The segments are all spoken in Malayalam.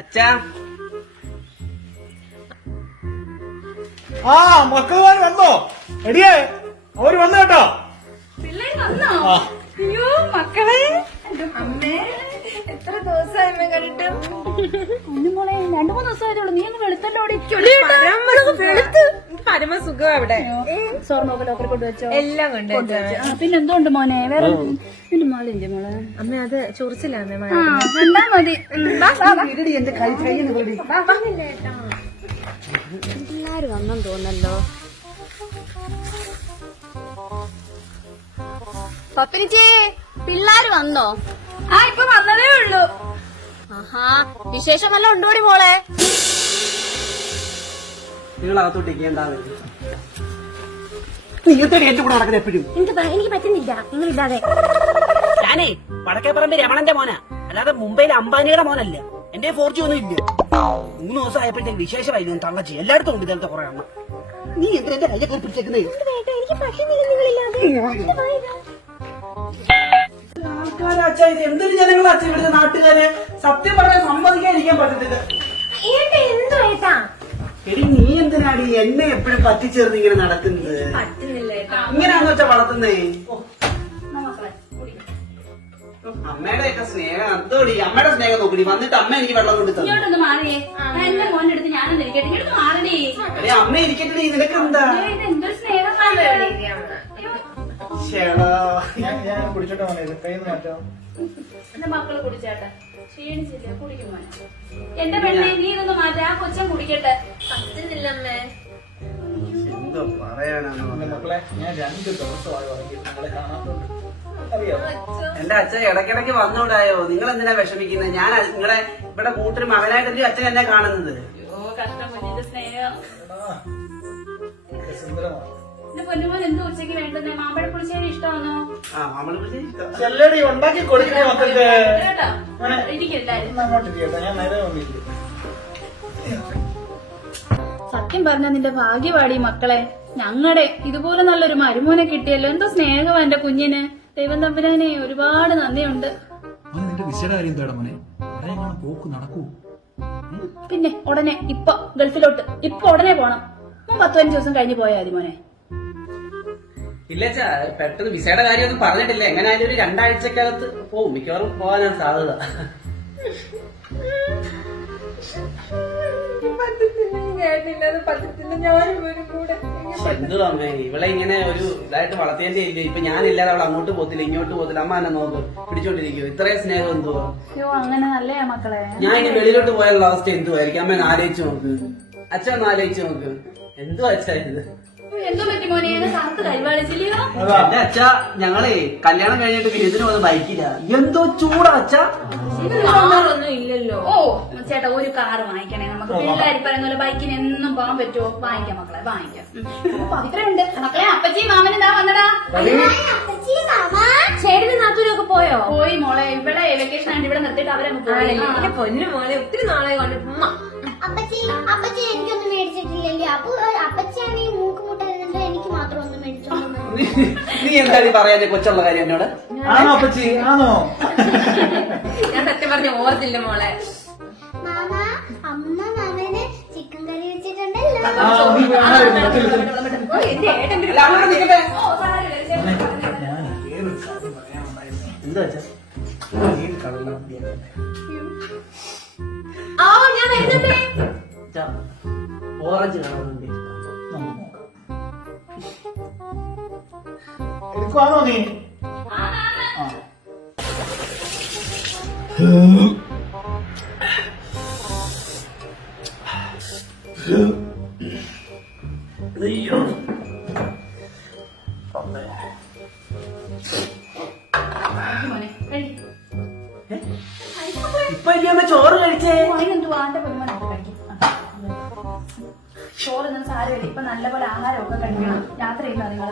അച്ഛാ ആ മക്കളുമാർ വന്നോ? എടിയേ അവര് വന്നു കേട്ടോ. പിള്ളേര് വന്നോ? അയ്യോ മക്കളെ, അമ്മേ എത്ര ദിവസമായി അമ്മ കണ്ടിട്ട്. മോളെ 2-3 ദിവസമായതുള്ളൂ, നീ അങ്ങ് വെളുത്തല്ലോടി. പരമസുഖം അവിടെ. സ്വർണ്ണമൊക്കെ ലോക്കറി കൊണ്ടുവച്ചോ? എല്ലാം കൊണ്ടുവച്ചു. പിന്നെ എന്തുകൊണ്ട് മോനെ? വേറെ എന്റെ മോളില്ലേ മോളെ? അമ്മ അത് ചൊറിച്ചില്ലാന്നേ. കണ്ടാ മതി. എന്റെ കൈ പിള്ളേര് വന്നെന്ന് തോന്നല്ലോ. പപ്പിനിച്ചേ, പിള്ളേര് വന്നോ? ആ ഇപ്പൊ വന്നതേ ഉള്ളൂ. ആഹാ, വിശേഷം വല്ല ഉണ്ടോടി മോളെ? നിങ്ങൾ അകത്തോട്ട് ഇരിക്കേണ്ടാവേ. നീയത്തോടെ എന്റെ കൂടെ നടക്കുന്നത് എപ്പോഴും എനിക്ക് പറ്റുന്നില്ല നിങ്ങളില്ലാതെ. ഞാനേ വടക്കേപ്പറമ്പ് രമണന്റെ മോനാ, അല്ലാതെ മുംബൈയിലെ അംബാനിയുടെ മോനല്ല. എന്റെ 4G ഒന്നും ഇല്ല. 3 ദിവസം ആയപ്പോഴത്തേക്ക് വിശേഷമായിരുന്നു തള്ളച്ചി. എല്ലായിടത്തും ഉണ്ട് ഇതേലത്തെ കുറെ എണ്ണം. നീ എന്തിനാ എന്റെ കയ്യെ കയറി പിടിച്ചേക്കുന്നേ? ആൾക്കാരെ അച്ഛാ, ഇത് എന്തൊരു ജനങ്ങളാ അച്ഛൻ ഇവിടുത്തെ നാട്ടുകാര്. സത്യം പറഞ്ഞാൽ സമ്മതിക്കാതിരിക്കാൻ പറ്റത്തില്ല. എടി നീ എന്തിനാടി എന്നെ എപ്പോഴും പറ്റിച്ചേർന്ന് ഇങ്ങനെ നടക്കുന്നത്? ഇങ്ങനെയാന്ന് വെച്ചാ വളർത്തുന്നേ. അമ്മയുടെ ഒക്കെ സ്നേഹം എന്തോടി? അമ്മയുടെ സ്നേഹം നോക്കടി. വന്നിട്ട് അമ്മ എനിക്ക് വെള്ളം കൊണ്ട് തന്നു. എന്റെ മോന്റെ അടുത്ത് ഞാനൊന്നും ഇരിക്കട്ടെ. ഇങ്ങോട്ട് മാറണേ. എടി അമ്മ ഇരിക്കട്ടെ, നിനക്ക് എന്താ? എന്തൊരു സ്നേഹം. ഞാൻ കുടിച്ചോട്ടെ മോനെ, കൈ മാറ്റാം. എന്റെ മക്കള് കുടിച്ചേട്ടെ. ക്ഷീണിച്ചില്ലേ? കുടിക്കും മോനെ. എന്റെ പെണ്ണെ നീ ഇതൊന്ന് മാറ്റാ, ആ കൊച്ചൻ കുടിക്കട്ടെ. പറ്റുന്നില്ലമ്മേ. എന്തോ പറയാനാണ് മക്കളെ, ഞാൻ 2 ദിവസമായി നിങ്ങളെ കാണാത്തോണ്ട് അറിയാം. എന്റെ അച്ഛൻ ഇടയ്ക്കിടയ്ക്ക് വന്നോണ്ടായോ? നിങ്ങൾ എന്തിനാ വിഷമിക്കുന്നത്? ഞാൻ നിങ്ങളെ ഇവിടെ കൂട്ടൊരു മകനായിട്ടല്ലേ അച്ഛൻ എന്നെ കാണുന്നത്. കഷ്ടം കുഞ്ഞിന്റെ സ്നേഹം. സുന്ദരമാണ്. എന്റെ പൊന്നുമോൻ എന്ത് ഉച്ചയ്ക്ക് വേണ്ടുന്നേ? മാമ്പഴ പുളിശ്ശേരി ഇഷ്ടമാണോ? ചെല്ലടി ഉണ്ടാക്കി കൊടുക്കണേ മക്കൾക്ക്. കേട്ടോ ഇരിക്കില്ലായിരുന്നു. അങ്ങോട്ട് ഇരിക്കട്ടെ, ഞാൻ നേരെ വന്നിരിക്കും. സത്യം പറഞ്ഞ നിന്റെ ഭാഗ്യവാടി മക്കളെ. ഞങ്ങളുടെ ഇതുപോലെ നല്ലൊരു മരുമോനെ കിട്ടിയല്ലോ. എന്തോ സ്നേഹം എന്റെ കുഞ്ഞിന്. ദൈവം തമ്പുരാനെ ഒരുപാട് നന്ദിയുണ്ട്. നിന്റെ വിശേഷ കാര്യം എന്താ മോനെ? പോക്ക് നടക്കൂ? പിന്നെ ഉടനെ ഇപ്പൊ ഗൾഫിലോട്ട് ഉടനെ പോണം. 10-15 ദിവസം കഴിഞ്ഞ് പോയാ മതി മോനെ. ഇല്ല അച്ഛാ, പെട്ടെന്ന് വിസയുടെ കാര്യമൊന്നും പറഞ്ഞിട്ടില്ല. എങ്ങനെയായാലും ഒരു 2 ആഴ്ചക്കകത്ത് പോവും. മിക്കവാറും പോകാനാണ് സാധ്യത. എന്തു അമ്മേ, ഇവളെ ഇങ്ങനെ ഒരു ഇതായിട്ട് വളർത്തേണ്ടേ ഇല്ല. ഇപ്പൊ ഞാനില്ലാതെ അവൾ അങ്ങോട്ട് പോകത്തില്ല, ഇങ്ങോട്ട് പോകത്തില്ല. അമ്മ എന്നെ നോക്കും, പിടിച്ചോണ്ടിരിക്കും. ഇത്രയും സ്നേഹം എന്തുവാ? അങ്ങനെ നല്ലയാ മക്കളെ. ഞാൻ ഇനി വെളിയിലോട്ട് പോയാലുള്ള അവസ്ഥ എന്തുവായിരിക്കും? അമ്മ ഒന്ന് ആലോചിച്ച് നോക്ക്. അച്ഛൻ ഒന്ന് ആലോചിച്ച് നോക്ക്. എന്തുവാ അച്ഛാ ഇത്? എന്തോ പറ്റി മോനെ? കറുത്ത് കൈവാളിച്ചില്ലയോ? എന്റെ അച്ഛാ, ഞങ്ങളെ കല്യാണം കഴിഞ്ഞിട്ട് വിരുന്നിന് പോകുന്ന ബൈക്കില്ല. എന്തോ ചൂടാ അച്ഛാ. ഒന്നും ഇല്ലല്ലോ. ഓ ചേട്ടാ, ഒരു കാറ് വാങ്ങിക്കണേ നമുക്ക്. പിള്ളേർ പറയുന്ന പോലെ ബൈക്കിന് എന്നും പോകാൻ പറ്റുമോ? വാങ്ങിക്കാം മക്കളെ, വാങ്ങിക്കാം. പവിത്രയുണ്ട് മക്കളെ. അപ്പച്ചിയും മാമനും എന്താ വന്നടാ? ചേട്ടനും നാത്തൂരും ഒക്കെ പോയോ? പോയി മോളെ. ഇവിടെ വെക്കേഷൻ ആയിട്ട് ഇവിടെ നിർത്തിയിട്ട് അവരങ്ങ് പോയി. പൊന്നു മോനെ, ഒത്തിരി നാളെ കണ്ടിട്ട്. അപ്പച്ചി എനിക്കൊന്നും മേടിച്ചിട്ടില്ലല്ലേ? അപ്പൊ അപ്പച്ചിയാണെങ്കിൽ മൂക്ക് മുട്ടായിരുന്നല്ലോ, എനിക്ക് മാത്രം ഒന്നും മേടിച്ചോളൂ. നീ എന്താണ് പറയാ കൊച്ചുള്ള കാര്യം എന്നോട്? ആണോ അപ്പച്ചി? ആണോ? ഞാൻ സത്യം പറഞ്ഞ ഓർത്തില്ല മോളെ. മാമ, അമ്മ മാമന് ചിക്കൻ കറി വെച്ചിട്ടുണ്ടല്ലോ. എന്റെ ഏട്ടന്റെ എന്താ വെച്ചാ ഞാൻ എഴുതട്ടെ. ഓറഞ്ച് കാണാറുണ്ട്. എടുക്കുവാണോ നീ? അയ്യോ മോനെ കഴി. ഇപ്പൊ ഇനി അമ്മ ചോറ് കഴിച്ചേ? അതിനെന്തുവാ? എന്റെ പൊന്നുമോനെ കഴിക്കും. ചോറൊന്നും സാരമില്ല. ഇപ്പൊ നല്ലപോലെ ആഹാരമൊക്കെ കഴിക്കണം. യാത്രയില്ല നിങ്ങൾ.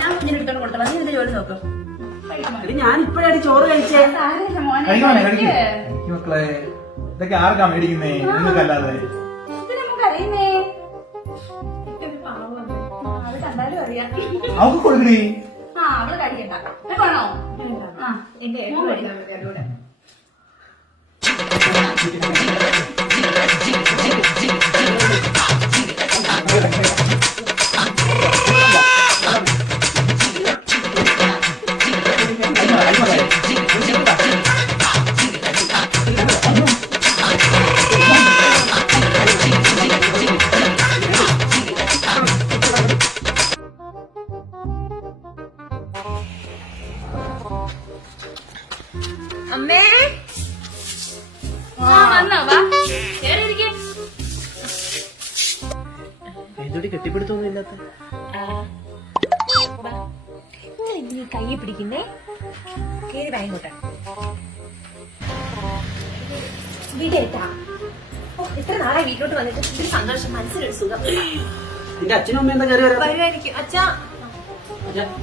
ഞാൻ കുഞ്ഞിനെ എടുത്തോണ്ട് കൊടുത്തോളാം. നീ എന്ത് ജോലി നോക്കും? ഞാൻ ഇപ്പഴാണ് ചോറ് കഴിച്ചേ. സാരമില്ല മോനെ. മക്കളെ, ഇതൊക്കെ ആർക്കാ മേടിക്കുന്നേ? നിങ്ങൾക്കല്ലാതെ. ഇത് നമുക്ക് അറിയുന്നേ. അത് കണ്ടാലും അറിയാം. അവക്ക് കൊടുക്കണേ. ആ അവള് കഴിക്കണ്ട വേണോ ആ എന്റെ മോൻ കഴി. കൂടെ അമ്മേ ആ വന്നോ വാ കേറിയിരിക്കേ എന്തുകൂടി കെട്ടിപ്പിടുത്തൊന്നും ഇല്ലാത്ത നിങ്ങൾ എന്തിനീ കൈ പിടിക്കുന്നേ കേറി വാങ്ങോട്ടെ വീടേട്ടാ ഓ എത്ര നാളായി വീട്ടിലോട്ട് വന്നിട്ട് ഒരു സന്തോഷം മനസ്സിലൊരു സുഖം നിന്റെ അച്ഛനും അമ്മയും എന്താ കയറി വരാം വരുമായിരിക്കും അച്ഛാ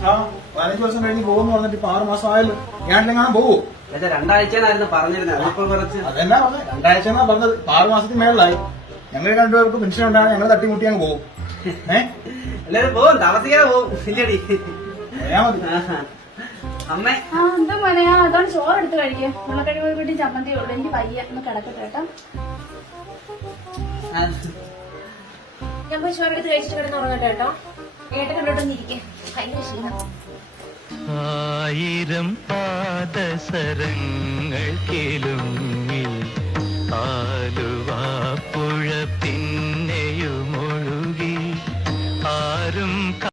ആ 15 ദിവസം കഴിഞ്ഞ് പോകുമെന്ന് പറഞ്ഞിട്ട് ഇപ്പൊ 6 മാസം ആയല്ലോ ഞാനിലെങ്ങാനും പോവൂ അച്ഛാ 2 ആഴ്ചയായിരുന്നു പറഞ്ഞിരുന്നത് അതിപ്പോ കുറച്ച് അതെന്നാ പറഞ്ഞത് 2 ആഴ്ച എന്നാ പറഞ്ഞത് 6 മാസത്തിന് മേളിലായി ഞങ്ങൾ രണ്ടുപേർക്ക് പെൻഷൻ ഉണ്ടാണ് ഞങ്ങൾ തട്ടിമുട്ടി അങ്ങ് പോകും എല്ലാരും പോവും താമസിക്കാതെ പോവും ഇല്ലടി പറയാ മതി അമ്മേ ആ എന്താ മോനെ അതാണ് ചോറ് എടുത്ത് കഴിക്കുക ഉള്ളക്കഴിവ് വീട്ടിൽ ചമ്മന്തി ഉള്ളു എനിക്ക് വയ്യ ഒന്ന് കിടക്കട്ടെ കേട്ടോ ഞാൻ പോയി ചോറെടുത്ത് കഴിച്ചിട്ട് കിടന്ന് ഉറങ്ങട്ടെ കേട്ടോ ഏട്ടൻ കണ്ടോട്ടൊന്ന് ഇരിക്കേ ഭയങ്കര ക്ഷീണം 1000 പാദസരങ്ങൾ കേളുങ്ങി ആലുവാപ്പുഴ